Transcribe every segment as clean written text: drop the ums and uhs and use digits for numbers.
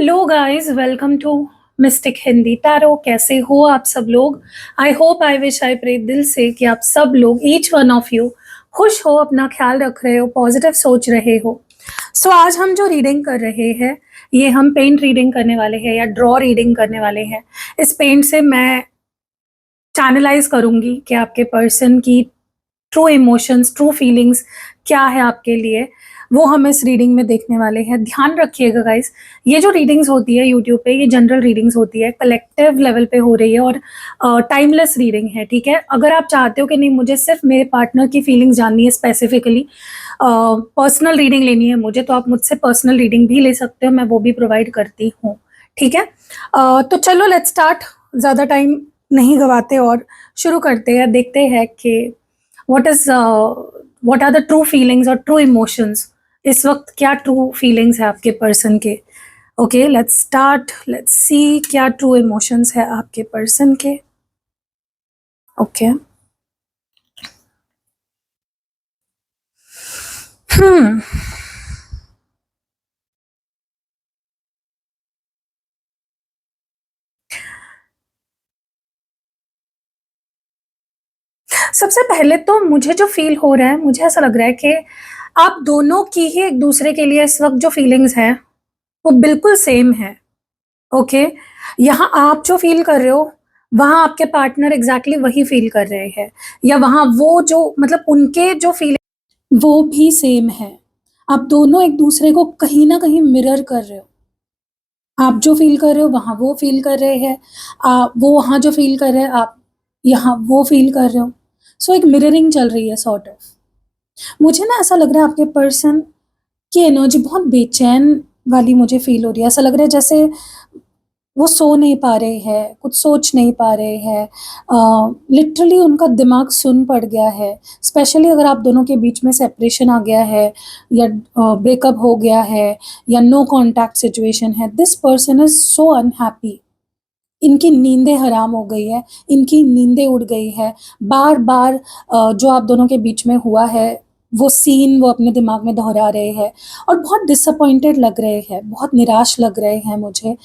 Hello guys, welcome to mystic Hindi tarot. कैसे हो आप सब लोग? I hope, I wish, I pray दिल से कि आप सब लोग, ईच वन ऑफ यू, खुश हो, अपना ख्याल रख रहे हो, पॉजिटिव सोच रहे हो। आज हम जो रीडिंग कर रहे हैं, ये हम पेंट रीडिंग करने वाले हैं या ड्रॉ रीडिंग करने वाले हैं। इस पेंट से मैं चैनलाइज करूंगी कि आपके पर्सन की ट्रू इमोशंस, ट्रू फीलिंग्स क्या है आपके लिए, वो हम इस रीडिंग में देखने वाले हैं। ध्यान रखिएगा गाइस, ये जो रीडिंग्स होती है यूट्यूब पे, ये जनरल रीडिंग्स होती है, कलेक्टिव लेवल पे हो रही है और टाइमलेस रीडिंग है, ठीक है। अगर आप चाहते हो कि नहीं, मुझे सिर्फ मेरे पार्टनर की फीलिंग्स जाननी है, स्पेसिफिकली पर्सनल रीडिंग लेनी है मुझे, तो आप मुझसे पर्सनल रीडिंग भी ले सकते हो, मैं वो भी प्रोवाइड करती हूँ, ठीक है। तो चलो लेट्स स्टार्ट, ज़्यादा टाइम नहीं गवाते और शुरू करते हैं। देखते हैं कि what are the true feelings और true emotions, इस वक्त क्या true feelings है आपके पर्सन के। Okay, let's start, let's see क्या ट्रू इमोशंस है आपके पर्सन के। ओके, सबसे पहले तो मुझे जो फील हो रहा है, मुझे ऐसा लग रहा है कि आप दोनों की ही एक दूसरे के लिए इस वक्त जो फीलिंग्स है वो बिल्कुल सेम है। ओके, यहाँ आप जो फील कर रहे हो, वहाँ आपके पार्टनर एग्जैक्टली वही फील कर रहे हैं, या वहाँ वो जो मतलब उनके जो फीलिंग वो भी सेम है। आप दोनों एक दूसरे को कहीं ना कहीं मिरर कर रहे हो। आप जो फील कर रहे हो वहाँ वो फील कर रहे हैं, वो वहाँ जो फील कर रहे हैं आप यहाँ वो फील कर रहे हो। एक मिररिंग चल रही है सॉर्ट ऑफ। मुझे ना ऐसा लग रहा है आपके पर्सन की एनर्जी बहुत बेचैन वाली मुझे फील हो रही है। ऐसा लग रहा है जैसे वो सो नहीं पा रहे हैं, कुछ सोच नहीं पा रहे हैं। लिटरली उनका दिमाग सुन पड़ गया है। स्पेशली अगर आप दोनों के बीच में सेपरेशन आ गया है, या ब्रेकअप हो गया है, या नो कांटेक्ट सिचुएशन है, this person is so unhappy. इनकी नींदें हराम हो गई है, इनकी नींदें उड़ गई है। बार बार जो आप दोनों के बीच में हुआ है, वो सीन वो अपने दिमाग में दोहरा रहे हैं और बहुत डिसअपॉइंटेड लग रहे हैं, बहुत निराश लग रहे हैं मुझे।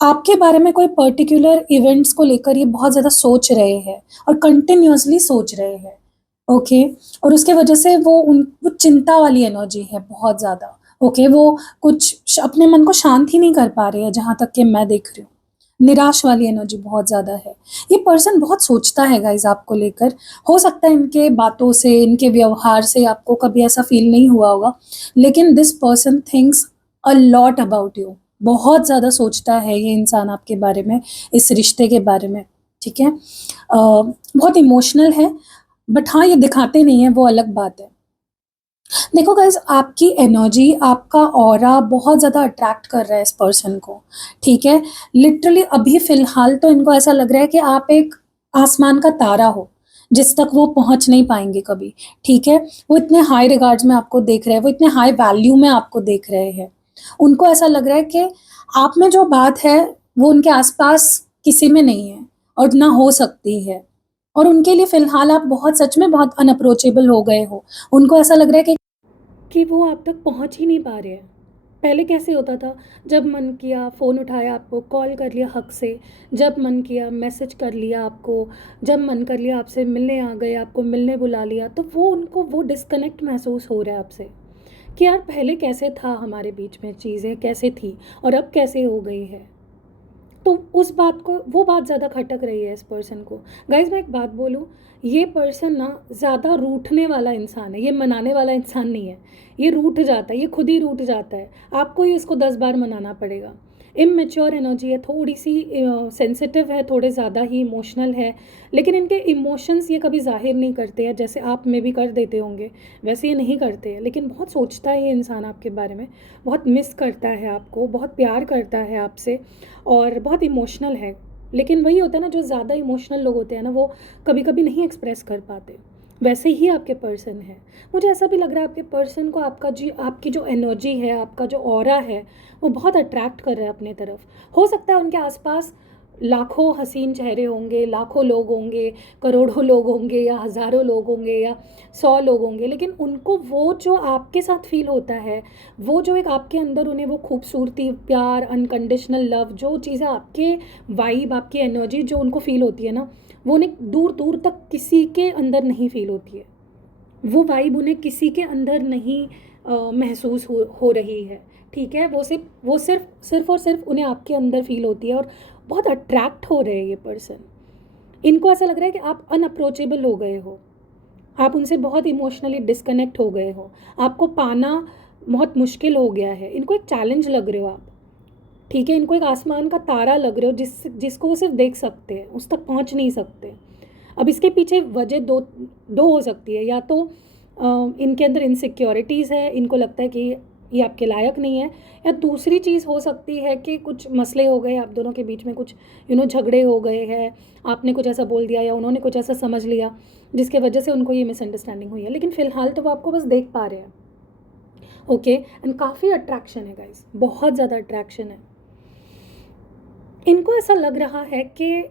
आपके बारे में कोई पर्टिकुलर इवेंट्स को लेकर ये बहुत ज़्यादा सोच रहे हैं और कंटिन्यूअसली सोच रहे हैं। ओके, और उसके वजह से वो चिंता वाली एनर्जी है बहुत ज़्यादा। ओके, वो अपने मन को शांत ही नहीं कर पा रहे हैं, जहाँ तक कि मैं देख रही हूँ। निराश वाली एनर्जी बहुत ज़्यादा है। ये पर्सन बहुत सोचता है गाइज आपको लेकर। हो सकता है इनके बातों से, इनके व्यवहार से आपको कभी ऐसा फील नहीं हुआ होगा, लेकिन this person thinks a lot about you. बहुत ज़्यादा सोचता है ये इंसान आपके बारे में, इस रिश्ते के बारे में, ठीक है। बहुत इमोशनल है, बट हाँ, ये दिखाते नहीं है, वो अलग बात है। देखो गाइज, आपकी एनर्जी, आपका ऑरा बहुत ज़्यादा अट्रैक्ट कर रहा है इस पर्सन को, ठीक है। लिटरली अभी फ़िलहाल तो इनको ऐसा लग रहा है कि आप एक आसमान का तारा हो, जिस तक वो पहुँच नहीं पाएँगे कभी, ठीक है। वो इतने हाई रिगार्ड्स में आपको देख रहे हैं, वो इतने हाई वैल्यू में आपको देख रहे हैं। उनको ऐसा लग रहा है कि आप में जो बात है, वो उनके आस-पास किसी में नहीं है और ना हो सकती है। और उनके लिए फ़िलहाल आप बहुत, सच में बहुत अनअप्रोचेबल हो गए हो। उनको ऐसा लग रहा है कि वो आप तक पहुँच ही नहीं पा रहे हैं। पहले कैसे होता था, जब मन किया फ़ोन उठाया, आपको कॉल कर लिया हक से, जब मन किया मैसेज कर लिया आपको, जब मन कर लिया आपसे मिलने आ गए, आपको मिलने बुला लिया, तो वो उनको वो डिस्कनेक्ट महसूस हो रहा है आपसे, कि यार पहले कैसे था हमारे बीच में, चीज़ें कैसे थी और अब कैसे हो गई है। तो उस बात को, वो बात ज़्यादा खटक रही है इस पर्सन को। गाइज़ मैं एक बात बोलूँ, ये पर्सन ना ज़्यादा रूठने वाला इंसान है, ये मनाने वाला इंसान नहीं है। ये रूठ जाता है, ये खुद ही रूठ जाता है, आपको ही इसको 10 बार मनाना पड़ेगा। इमैच्योर एनर्जी है, थोड़ी सी सेंसिटिव है, थोड़े ज़्यादा ही इमोशनल है, लेकिन इनके इमोशंस ये कभी ज़ाहिर नहीं करते हैं, जैसे आप में भी कर देते होंगे वैसे ये नहीं करते हैं। लेकिन बहुत सोचता है ये इंसान आपके बारे में, बहुत मिस करता है आपको, बहुत प्यार करता है आपसे और बहुत इमोशनल है। लेकिन वही होता है ना, जो ज़्यादा इमोशनल लोग होते हैं ना, वो कभी कभी नहीं एक्सप्रेस कर पाते। वैसे ही आपके पर्सन है। मुझे ऐसा भी लग रहा है आपके पर्सन को आपकी जो एनर्जी है, आपका जो ऑरा है, वो बहुत अट्रैक्ट कर रहा है अपने तरफ। हो सकता है उनके आसपास लाखों हसीन चेहरे होंगे, लाखों लोग होंगे, करोड़ों लोग होंगे या हज़ारों लोग होंगे या 100 लोग होंगे, लेकिन उनको वो जो आपके साथ फ़ील होता है, वो जो एक आपके अंदर उन्हें वो खूबसूरती, प्यार, अनकंडीशनल लव, जो चीज़ें आपके वाइब, आपकी एनर्जी जो उनको फ़ील होती है ना, वो उन्हें दूर-दूर तक किसी के अंदर नहीं फ़ील होती है। वो वाइब उन्हें किसी के अंदर नहीं महसूस हो रही है, ठीक है? वो सिर्फ़ और सिर्फ़ उन्हें आपके अंदर फ़ील होती है और बहुत अट्रैक्ट हो रहे हैं ये पर्सन। इनको ऐसा लग रहा है कि आप अनअप्रोचेबल हो गए हो, आप उनसे बहुत इमोशनली डिस्कनेक्ट हो गए हो, आपको पाना बहुत मुश्किल हो गया है, इनको एक चैलेंज लग रहे हो आप, ठीक है? इनको एक आसमान का तारा लग रहे हो जिसको वो सिर्फ देख सकते हैं, उस तक पहुंच नहीं सकते। अब इसके पीछे वजह दो दो हो सकती है, या तो इनके अंदर इनसिक्योरिटीज़ है, इनको लगता है कि ये आपके लायक नहीं है, या दूसरी चीज़ हो सकती है कि कुछ मसले हो गए आप दोनों के बीच में, कुछ झगड़े हो गए हैं, आपने कुछ ऐसा बोल दिया या उन्होंने कुछ ऐसा समझ लिया जिसके वजह से उनको ये मिसअंडरस्टैंडिंग हुई है, लेकिन फ़िलहाल तो वो आपको बस देख पा रहे हैं। ओके, एंड काफ़ी अट्रैक्शन है गाइस, बहुत ज़्यादा अट्रैक्शन है। इनको ऐसा लग रहा है कि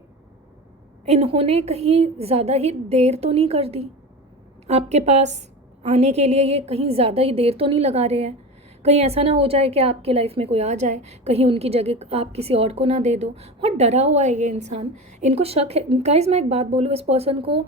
इन्होंने कहीं ज़्यादा ही देर तो नहीं कर दी आपके पास आने के लिए, ये कहीं ज़्यादा ही देर तो नहीं लगा रहे हैं, कहीं ऐसा ना हो जाए कि आपके लाइफ में कोई आ जाए, कहीं उनकी जगह आप किसी और को ना दे दो। बहुत डरा हुआ है ये इंसान, इनको शक है गाइस। मैं एक बात बोलूँ, इस पर्सन को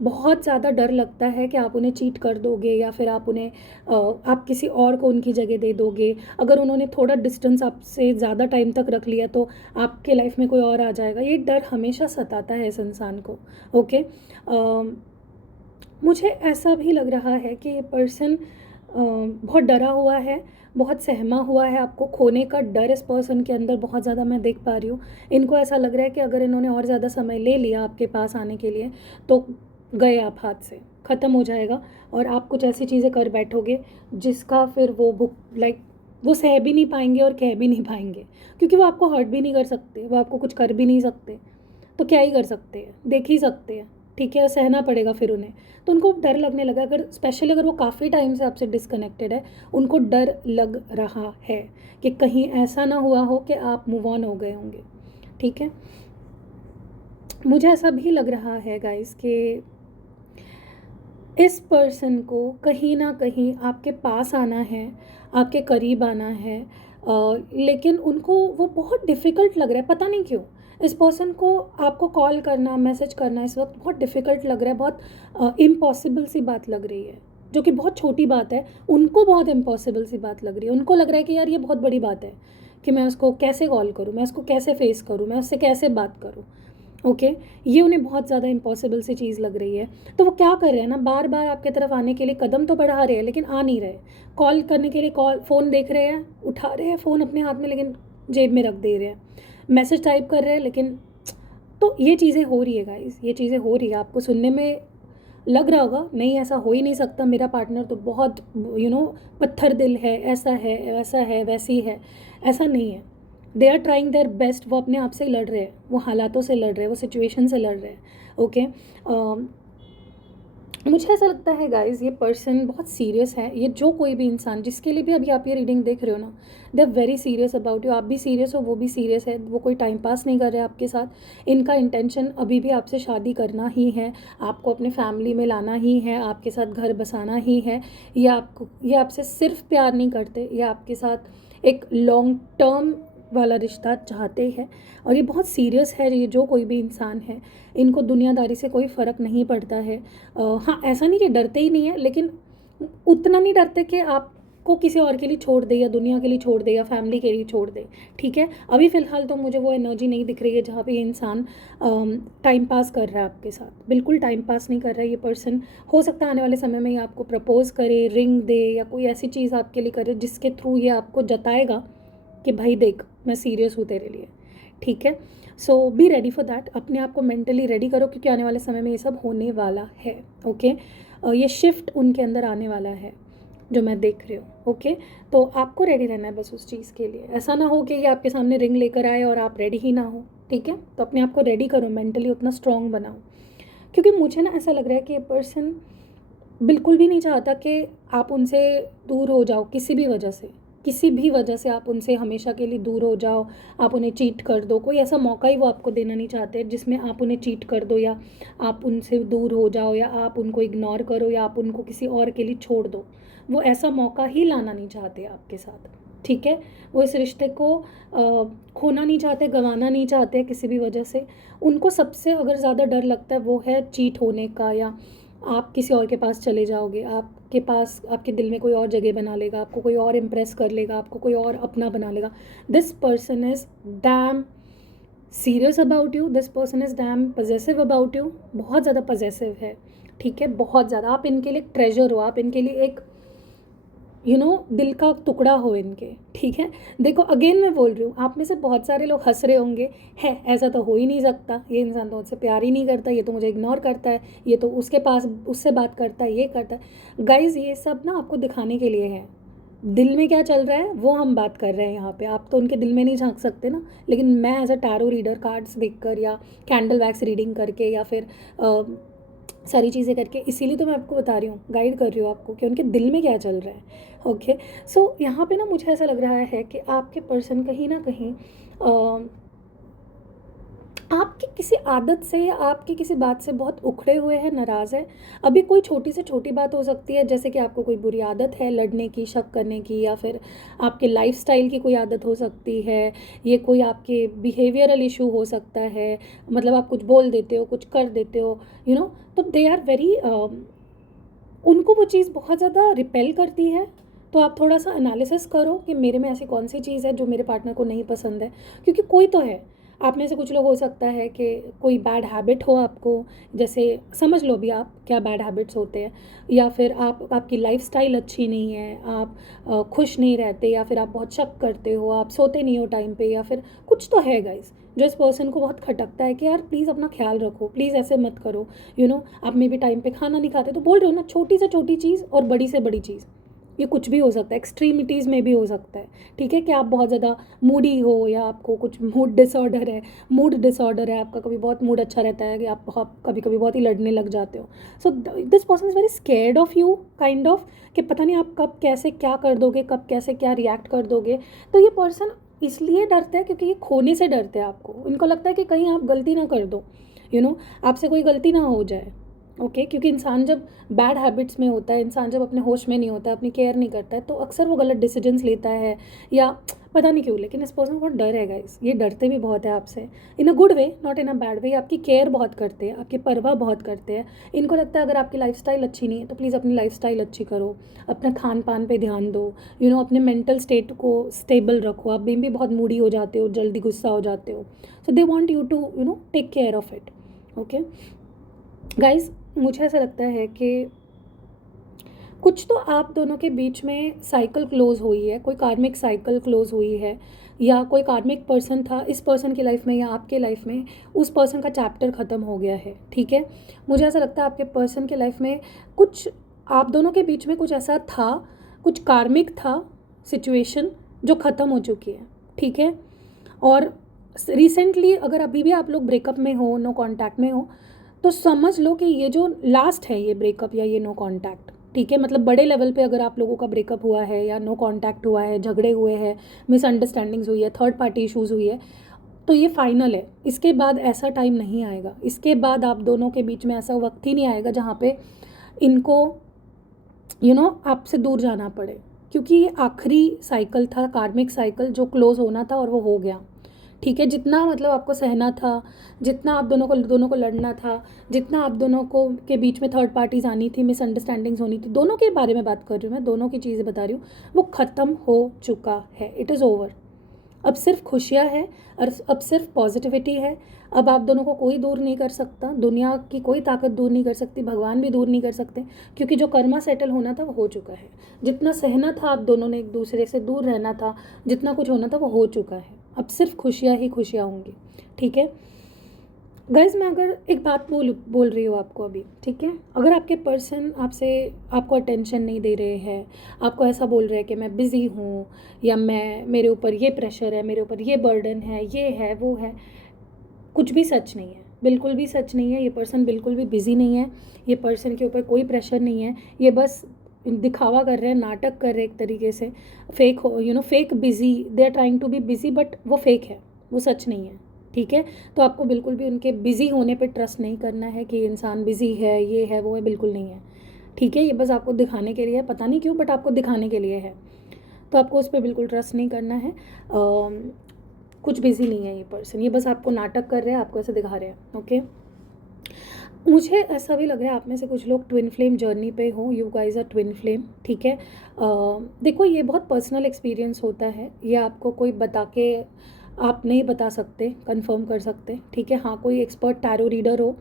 बहुत ज़्यादा डर लगता है कि आप उन्हें चीट कर दोगे या फिर आप उन्हें आप किसी और को उनकी जगह दे दोगे। अगर उन्होंने थोड़ा डिस्टेंस आपसे ज़्यादा टाइम तक रख लिया तो आपके लाइफ में कोई और आ जाएगा। ये डर हमेशा सताता है इस इंसान को। ओके, मुझे ऐसा भी लग रहा है कि ये पर्सन बहुत डरा हुआ है, बहुत सहमा हुआ है, आपको खोने का डर इस पर्सन के अंदर बहुत ज़्यादा मैं देख पा रही हूँ। इनको ऐसा लग रहा है कि अगर इन्होंने और ज़्यादा समय ले लिया आपके पास आने के लिए तो गए आप हाथ से, ख़त्म हो जाएगा और आप कुछ ऐसी चीज़ें कर बैठोगे जिसका फिर वो बुक लाइक वो सह भी नहीं पाएंगे और कह भी नहीं पाएंगे, क्योंकि वो आपको हर्ट भी नहीं कर सकते, वो आपको कुछ कर भी नहीं सकते, तो क्या ही कर सकते हैं, देख ही सकते हैं, ठीक है? सहना पड़ेगा फिर उन्हें। तो उनको डर लगने लगा, अगर स्पेशली अगर वो काफ़ी टाइम से आपसे डिस्कनेक्टेड है, उनको डर लग रहा है कि कहीं ऐसा ना हुआ हो कि आप मूव ऑन हो गए होंगे, ठीक है? मुझे ऐसा भी लग रहा है गाइस कि इस पर्सन को कहीं ना कहीं आपके पास आना है, आपके करीब आना है, लेकिन उनको वो बहुत डिफ़िकल्ट लग रहा है, पता नहीं क्यों। इस पर्सन को आपको कॉल करना, मैसेज करना इस वक्त बहुत डिफ़िकल्ट लग रहा है, बहुत इम्पॉसिबल सी बात लग रही है, जो कि बहुत छोटी बात है, उनको बहुत इम्पॉसिबल सी बात लग रही है। उनको लग रहा है कि यार ये बहुत बड़ी बात है कि मैं उसको कैसे कॉल करूँ, मैं उसको कैसे फेस करूँ, मैं उससे कैसे बात करूँ। ओके, ये उन्हें बहुत ज़्यादा इम्पॉसिबल सी चीज़ लग रही है। तो वो क्या कर रहे हैं ना, बार बार आपके तरफ आने के लिए कदम तो बढ़ा रहे हैं लेकिन आ नहीं रहे। कॉल करने के लिए फ़ोन देख रहे हैं, उठा रहे हैं फ़ोन अपने हाथ में लेकिन जेब में रख दे रहे हैं, मैसेज टाइप कर रहे हैं लेकिन, तो ये चीज़ें हो रही है गाइस, ये चीज़ें हो रही है। आपको सुनने में लग रहा होगा नहीं ऐसा हो ही नहीं सकता, मेरा पार्टनर तो बहुत पत्थर दिल है, ऐसा है, वैसा है, वैसी है। ऐसा नहीं है, they are trying their best. वो अपने आप से लड़ रहे हैं, वो हालातों से लड़ रहे हैं, वो सिचुएशन से लड़ रहे हैं। ओके, मुझे ऐसा लगता है गाइज ये पर्सन बहुत सीरियस है। ये जो कोई भी इंसान जिसके लिए भी अभी आप ये रीडिंग देख रहे हो ना, they are very serious about you. आप भी सीरियस हो, वो भी सीरियस है, वो कोई टाइम पास नहीं कर रहे आपके साथ। इनका इंटेंशन अभी भी आपसे शादी करना ही है, आपको अपने फैमिली में लाना ही है, आपके साथ घर बसाना ही है। ये आपसे सिर्फ प्यार नहीं करते, ये आपके साथ एक लॉन्ग टर्म वाला रिश्ता चाहते हैं और ये बहुत सीरियस है। ये जो कोई भी इंसान है, इनको दुनियादारी से कोई फ़र्क नहीं पड़ता है। हाँ, ऐसा नहीं कि डरते ही नहीं है, लेकिन उतना नहीं डरते कि आपको किसी और के लिए छोड़ दे या दुनिया के लिए छोड़ दे या फैमिली के लिए छोड़ दे, ठीक है? अभी फ़िलहाल तो मुझे वो एनर्जी नहीं दिख रही है जहाँ पे ये इंसान टाइम पास कर रहा है आपके साथ। बिल्कुल टाइम पास नहीं कर रहा है ये पर्सन। हो सकता है आने वाले समय में ये आपको प्रपोज़ करे, रिंग दे या कोई ऐसी चीज़ आपके लिए करे जिसके थ्रू ये आपको जताएगा कि भाई देख मैं सीरियस हूँ तेरे लिए, ठीक है? सो बी रेडी फॉर दैट। अपने आप को मेंटली रेडी करो क्योंकि आने वाले समय में ये सब होने वाला है। ओके, ये शिफ्ट उनके अंदर आने वाला है जो मैं देख रही हूँ। ओके, तो आपको रेडी रहना है बस उस चीज़ के लिए। ऐसा ना हो कि ये आपके सामने रिंग लेकर आए और आप रेडी ही ना हो, ठीक है? तो अपने आप को रेडी करो, मेंटली उतना स्ट्रॉन्ग बनाओ, क्योंकि मुझे ना ऐसा लग रहा है कि ये पर्सन बिल्कुल भी नहीं चाहता कि आप उनसे दूर हो जाओ किसी भी वजह से। किसी भी वजह से आप उनसे हमेशा के लिए दूर हो जाओ, आप उन्हें चीट कर दो, कोई ऐसा मौका ही वो आपको देना नहीं चाहते जिसमें आप उन्हें चीट कर दो, या आप उनसे दूर हो जाओ, या आप उनको इग्नोर करो, या आप उनको किसी और के लिए छोड़ दो। वो ऐसा मौका ही लाना नहीं चाहते आपके साथ, ठीक है। वो इस रिश्ते को खोना नहीं चाहते, गंवाना नहीं चाहते किसी भी वजह से। उनको सबसे अगर ज़्यादा डर लगता है वो है चीट होने का, या आप किसी और के पास चले जाओगे, आपके पास आपके दिल में कोई और जगह बना लेगा, आपको कोई और इम्प्रेस कर लेगा, आपको कोई और अपना बना लेगा। This person is dam serious about you, this person is dam possessive about you, बहुत ज़्यादा पजेसिव है, ठीक है, बहुत ज़्यादा। आप इनके लिए ट्रेजर हो, आप इनके लिए एक दिल का टुकड़ा हो इनके, ठीक है। देखो अगेन मैं बोल रही हूँ, आप में से बहुत सारे लोग हंस रहे होंगे, है ऐसा तो हो ही नहीं सकता, ये इंसान तो मुझसे प्यार ही नहीं करता, ये तो मुझे इग्नोर करता है, ये तो उसके पास उससे बात करता है, ये करता है। गाइज ये सब ना आपको दिखाने के लिए है, दिल में क्या चल रहा है वो हम बात कर रहे हैं यहाँ पे। आप तो उनके दिल में नहीं झांक सकते ना, लेकिन मैं as a tarot reader cards देखकर या कैंडल वैक्स रीडिंग करके या फिर सारी चीज़ें करके, इसीलिए तो मैं आपको बता रही हूँ, गाइड कर रही हूँ आपको कि उनके दिल में क्या चल रहा है। ओके, सो यहाँ पे ना मुझे ऐसा लग रहा है कि आपके पर्सन कहीं ना कहीं आपकी किसी आदत से या आपकी किसी बात से बहुत उखड़े हुए हैं, नाराज़ है। अभी कोई छोटी से छोटी बात हो सकती है, जैसे कि आपको कोई बुरी आदत है लड़ने की, शक करने की, या फिर आपके लाइफस्टाइल की कोई आदत हो सकती है, ये कोई आपके बिहेवियरल इशू हो सकता है, मतलब आप कुछ बोल देते हो, कुछ कर देते हो, तो दे आर वेरी उनको वो चीज़ बहुत ज़्यादा रिपेल करती है। तो आप थोड़ा सा एनालिसिस करो कि मेरे में ऐसी कौन सी चीज़ है जो मेरे पार्टनर को नहीं पसंद है, क्योंकि कोई तो है। आप में से कुछ लोग हो सकता है कि कोई बैड हैबिट हो आपको, जैसे समझ लो भी आप क्या बैड हैबिट्स होते हैं, या फिर आपकी लाइफस्टाइल अच्छी नहीं है, आप खुश नहीं रहते, या फिर आप बहुत शक करते हो, आप सोते नहीं हो टाइम पे, या फिर कुछ तो है गाइस जो इस पर्सन को बहुत खटकता है कि यार प्लीज़ अपना ख्याल रखो, प्लीज़ ऐसे मत करो, आप मे भी टाइम पे खाना नहीं खाते। तो बोल रहे हो ना, छोटी से छोटी चीज़ और बड़ी से बड़ी चीज़, ये कुछ भी हो सकता है, एक्सट्रीमिटीज़ में भी हो सकता है, ठीक है। कि आप बहुत ज़्यादा मूडी हो, या आपको कुछ मूड डिसऑर्डर है आपका, कभी बहुत मूड अच्छा रहता है कि आप बहुत कभी कभी बहुत ही लड़ने लग जाते हो। So this person is very scared of you, kind of, कि पता नहीं आप कब कैसे क्या कर दोगे, कब कैसे क्या रिएक्ट कर दोगे। तो ये पर्सन इसलिए डरते हैं क्योंकि ये खोने से डरते हैं आपको। इनको लगता है कि कहीं आप गलती ना कर दो, आपसे कोई गलती ना हो जाए। ओके, क्योंकि इंसान जब बैड हैबिट्स में होता है, इंसान जब अपने होश में नहीं होता, अपनी केयर नहीं करता है, तो अक्सर वो गलत डिसीजंस लेता है, या पता नहीं क्यों, लेकिन इस पर्सन को बहुत डर है गाइस। ये डरते भी बहुत है आपसे, in a good way, not in a bad way. आपकी केयर बहुत करते हैं, आपकी परवाह बहुत करते हैं। इनको लगता है अगर आपकी लाइफस्टाइल अच्छी नहीं है तो प्लीज़ अपनी लाइफस्टाइल अच्छी करो, अपने खान पान पे ध्यान दो, अपने मेंटल स्टेट को स्टेबल रखो। आप भी बहुत मूडी हो जाते हो, जल्दी गुस्सा हो जाते हो, so they want you to take care of it. Okay guys, मुझे ऐसा लगता है कि कुछ तो आप दोनों के बीच में साइकिल क्लोज हुई है, कोई कार्मिक साइकिल क्लोज हुई है, या कोई कार्मिक पर्सन था इस पर्सन की लाइफ में या आपके लाइफ में, उस पर्सन का चैप्टर ख़त्म हो गया है, ठीक है। मुझे ऐसा लगता है आपके पर्सन के लाइफ में कुछ आप दोनों के बीच में कुछ ऐसा था, कुछ कार्मिक था सिचुएशन जो ख़त्म हो चुकी है, ठीक है। और रिसेंटली अगर अभी भी आप लोग ब्रेकअप में हो, नो कांटेक्ट में हो, तो समझ लो कि ये जो लास्ट है ये ब्रेकअप या ये नो कांटेक्ट, ठीक है। मतलब बड़े लेवल पे अगर आप लोगों का ब्रेकअप हुआ है या नो कांटेक्ट हुआ है, झगड़े हुए हैं, मिसअंडरस्टैंडिंग्स हुई है, थर्ड पार्टी इशूज़ हुई है, तो ये फाइनल है। इसके बाद ऐसा टाइम नहीं आएगा, इसके बाद आप दोनों के बीच में ऐसा वक्त ही नहीं आएगा जहाँ पे इनको आपसे दूर जाना पड़े, क्योंकि ये आखिरी साइकिल था, कार्मिक साइकिल जो क्लोज होना था और वो हो गया, ठीक है। जितना मतलब आपको सहना था, जितना आप दोनों को लड़ना था, जितना आप दोनों को के बीच में थर्ड पार्टीज आनी थी, मिसअंडरस्टैंडिंग्स होनी थी, दोनों के बारे में बात कर रही हूँ मैं, दोनों की चीज़ें बता रही हूँ, वो ख़त्म हो चुका है, इट इज़ ओवर। अब सिर्फ खुशियाँ हैं और अब सिर्फ पॉजिटिविटी है। अब आप दोनों को कोई दूर नहीं कर सकता, दुनिया की कोई ताकत दूर नहीं कर सकती, भगवान भी दूर नहीं कर सकते, क्योंकि जो कर्मा सेटल होना था वो हो चुका है। जितना सहना था आप दोनों ने, एक दूसरे से दूर रहना था, जितना कुछ होना था वो हो चुका है। अब सिर्फ खुशियाँ ही खुशियाँ होंगी, ठीक है। गाइज, मैं अगर एक बात बोल रही हूँ आपको अभी, ठीक है। अगर आपके पर्सन आपको अटेंशन नहीं दे रहे हैं, आपको ऐसा बोल रहे हैं कि मैं बिज़ी हूँ, या मेरे ऊपर ये प्रेशर है, मेरे ऊपर ये बर्डन है, ये है वो है, कुछ भी सच नहीं है, बिल्कुल भी सच नहीं है। ये पर्सन बिल्कुल भी बिज़ी नहीं है, ये पर्सन के ऊपर कोई प्रेशर नहीं है, ये बस दिखावा कर रहे हैं, नाटक कर रहे हैं एक तरीके से, फेक हो, fake busy, they are trying to be busy, but वो फेक है, वो सच नहीं है। ठीक है, तो आपको बिल्कुल भी उनके बिजी होने पे ट्रस्ट नहीं करना है कि इंसान बिजी है, ये है वो है, बिल्कुल नहीं है। ठीक है, ये बस आपको दिखाने के लिए है, पता नहीं क्यों, बट आपको दिखाने के लिए है, तो आपको उस पर बिल्कुल ट्रस्ट नहीं करना है। कुछ बिजी नहीं है ये पर्सन, ये बस आपको नाटक कर रहे हैं, आपको ऐसे दिखा रहे हैं। ओके, मुझे ऐसा भी लग रहा है आप में से कुछ लोग ट्विन फ्लेम जर्नी पे हो, you guys are twin flame. ठीक है, देखो ये बहुत पर्सनल एक्सपीरियंस होता है, ये आपको कोई बता के आप नहीं बता सकते, कंफर्म कर सकते। ठीक है, हाँ कोई एक्सपर्ट टैरो रीडर हो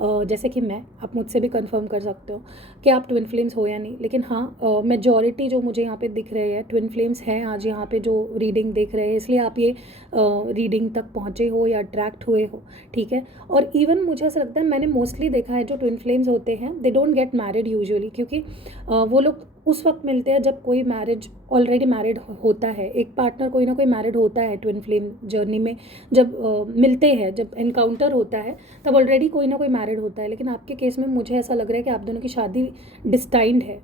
जैसे कि मैं, आप मुझसे भी कंफर्म कर सकते हो कि आप ट्विन फ्लेम्स हो या नहीं, लेकिन हाँ मेजॉरिटी जो मुझे यहाँ पे दिख रहे हैं ट्विन फ्लेम्स हैं आज यहाँ पे जो रीडिंग देख रहे हैं, इसलिए आप ये रीडिंग तक पहुँचे हो या अट्रैक्ट हुए हो। ठीक है, और इवन मुझे ऐसा लगता है, मैंने मोस्टली देखा है जो ट्विन फ्लेम्स होते हैं they don't get married usually, क्योंकि वो लोग उस वक्त मिलते हैं जब कोई मैरिज ऑलरेडी मैरिड होता है, एक पार्टनर कोई ना कोई मैरिड होता है ट्विन फ्लेम जर्नी में, जब मिलते हैं, जब एनकाउंटर होता है तब ऑलरेडी कोई ना कोई मैरिड होता है। लेकिन आपके केस में मुझे ऐसा लग रहा है कि आप दोनों की शादी डिस्टाइंड है।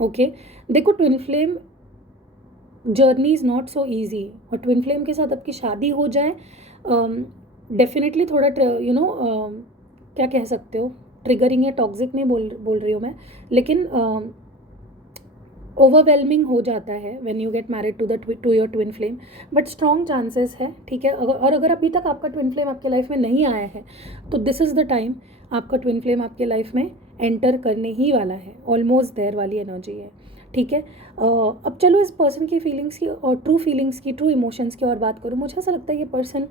ओके, देखो twin flame journey is not so easy, और ट्विन फ्लेम के साथ आपकी शादी हो जाए डेफिनेटली थोड़ा क्या कह सकते हो, ट्रिगरिंग या टॉक्सिक नहीं बोल रही हूँ मैं, लेकिन ओवरवेलमिंग हो जाता है when you get married to your twin flame, but strong chances है। ठीक है, अगर अभी तक आपका ट्विन फ्लेम आपके लाइफ में नहीं आया है तो दिस इज़ द टाइम आपका ट्विन फ्लेम आपके लाइफ में एंटर करने ही वाला है, ऑलमोस्ट देयर वाली एनर्जी है। ठीक है, अब चलो इस पर्सन की फीलिंग्स की और ट्रू फीलिंग्स की, ट्रू इमोशंस की और बात करूँ। मुझे ऐसा लगता है ये पर्सन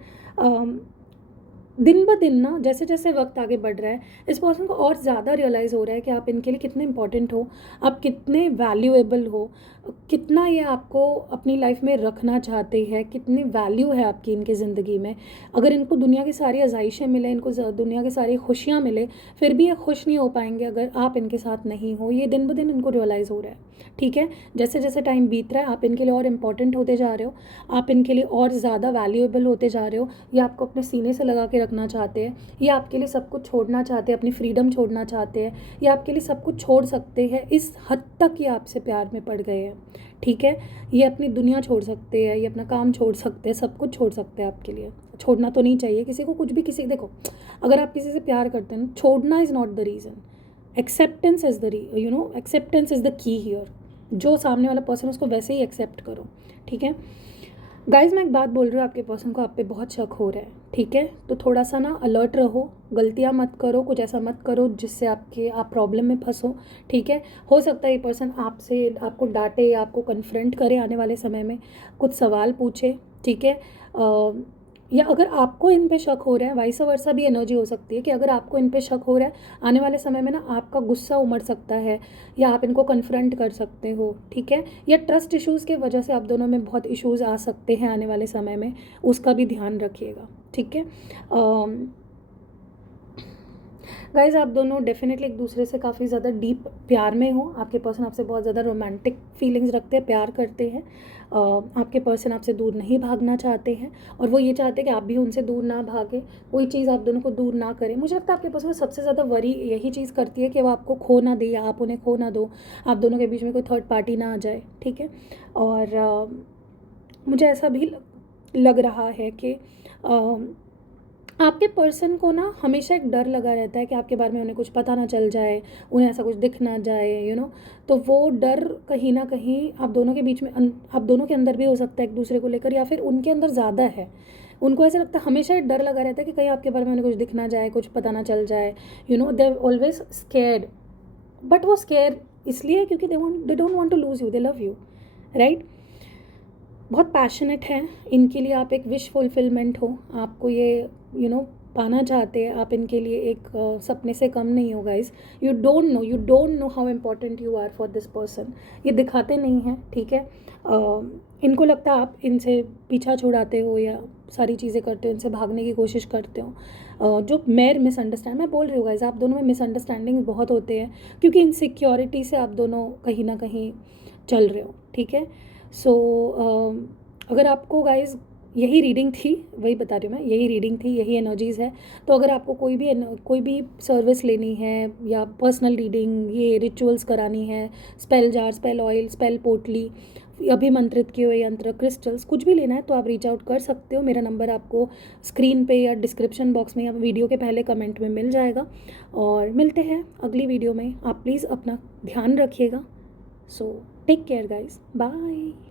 दिन ब दिन ना, जैसे जैसे वक्त आगे बढ़ रहा है, इस पर्सन को और ज़्यादा रियलाइज़ हो रहा है कि आप इनके लिए कितने इंपॉर्टेंट हो, आप कितने वैल्यूएबल हो, कितना ये आपको अपनी लाइफ में रखना चाहते हैं, कितनी वैल्यू है आपकी इनकी ज़िंदगी में। अगर इनको दुनिया की सारी आज़ाइशें मिले, इनको दुनिया की सारी खुशियाँ मिले, फिर भी ये खुश नहीं हो पाएंगे अगर आप इनके साथ नहीं हो। ये दिन ब दिन इनको रियलाइज़ हो रहा है। ठीक है, जैसे जैसे टाइम बीत रहा है आप इनके लिए और इम्पॉर्टेंट होते जा रहे हो, आप इनके लिए और ज़्यादा वैल्यूएबल होते जा रहे हो, ये आपको अपने सीने से लगा के रखना चाहते हैं, ये आपके लिए सब कुछ छोड़ना चाहते हैं, अपनी फ्रीडम छोड़ना चाहते हैं, ये आपके लिए सब कुछ छोड़ सकते हैं, इस हद तक ये आपसे प्यार में पड़ गए हैं। ठीक है, ये अपनी दुनिया छोड़ सकते हैं, ये अपना काम छोड़ सकते हैं, सब कुछ छोड़ सकते हैं आपके लिए। छोड़ना तो नहीं चाहिए किसी को कुछ भी, किसी देखो अगर आप किसी से प्यार करते हैं, छोड़ना is not the reason, acceptance is the acceptance is the key here. जो सामने वाला पर्सन उसको वैसे ही एक्सेप्ट करो। ठीक है गाइज, मैं एक बात बोल रही हूँ, आपके पर्सन को आप पे बहुत शक हो रहा है। ठीक है, तो थोड़ा सा ना अलर्ट रहो, गलतियाँ मत करो, कुछ ऐसा मत करो जिससे आप प्रॉब्लम में फंसो। ठीक है, हो सकता है ये पर्सन आपको डांटे या आपको कन्फ्रंट करे आने वाले समय में, कुछ सवाल पूछे। ठीक है, या अगर आपको इन पे शक हो रहा है, वाइस वर्सा भी एनर्जी हो सकती है कि अगर आपको इन पे शक हो रहा है आने वाले समय में ना आपका गुस्सा उमड़ सकता है, या आप इनको कन्फ्रंट कर सकते हो। ठीक है, या ट्रस्ट इश्यूज़ के वजह से आप दोनों में बहुत इश्यूज़ आ सकते हैं आने वाले समय में, उसका भी ध्यान रखिएगा। ठीक है गाइज, आप दोनों डेफिनेटली एक दूसरे से काफ़ी ज़्यादा डीप प्यार में हो, आपके पर्सन आपसे बहुत ज़्यादा रोमांटिक फीलिंग्स रखते हैं, प्यार करते हैं। आपके पर्सन आपसे दूर नहीं भागना चाहते हैं, और वो ये चाहते हैं कि आप भी उनसे दूर ना भागे, कोई चीज़ आप दोनों को दूर ना करें। मुझे लगता है आपके पर्सन में सबसे ज़्यादा वरी यही चीज़ करती है कि वो आपको खो ना दे या आप उन्हें खो ना दो, आप दोनों के बीच में कोई थर्ड पार्टी ना आ जाए। ठीक है, और मुझे ऐसा भी लग रहा है कि आपके पर्सन को ना हमेशा एक डर लगा रहता है कि आपके बारे में उन्हें कुछ पता ना चल जाए, उन्हें ऐसा कुछ दिख ना जाए, तो वो डर कहीं ना कहीं आप दोनों के बीच में आप दोनों के अंदर भी हो सकता है एक दूसरे को लेकर, या फिर उनके अंदर ज़्यादा है। उनको ऐसा लगता है, हमेशा एक डर लगा रहता है कि कहीं आपके बारे में उन्हें कुछ दिख ना जाए, कुछ पता ना चल जाए, they are always scared. But वो स्केयर इसलिए क्योंकि they don't want to lose you, they love you, right. बहुत पैशनेट हैं, इनके लिए आप एक विश फुलफिलमेंट हो, आपको ये पाना चाहते हैं, आप इनके लिए एक सपने से कम नहीं हो guys. You don't know how important you are for this person. ये दिखाते नहीं हैं। ठीक है, इनको लगता है आप इनसे पीछा छुड़ाते हो या सारी चीज़ें करते हो, इनसे भागने की कोशिश करते हो, जो मिसअंडरस्टैंड मैं बोल रही हूँ गाइस, आप दोनों में मिसअंडरस्टैंडिंग बहुत होते हैं क्योंकि इनसिक्योरिटी से आप दोनों कहीं ना कहीं चल रहे हो। ठीक है, सो अगर आपको गाइज यही रीडिंग थी, वही बता रही हूँ मैं, यही रीडिंग थी, यही एनर्जीज़ है। तो अगर आपको कोई भी सर्विस लेनी है या पर्सनल रीडिंग, ये रिचुअल्स करानी है, spell jar, spell oil, spell पोटली, अभिमंत्रित किए हुए यंत्र, क्रिस्टल्स, कुछ भी लेना है तो आप रीच आउट कर सकते हो। मेरा नंबर आपको स्क्रीन पे या डिस्क्रिप्शन बॉक्स में या वीडियो के पहले कमेंट में मिल जाएगा। और मिलते हैं अगली वीडियो में। आप प्लीज़ अपना ध्यान रखिएगा। So take care guys, bye.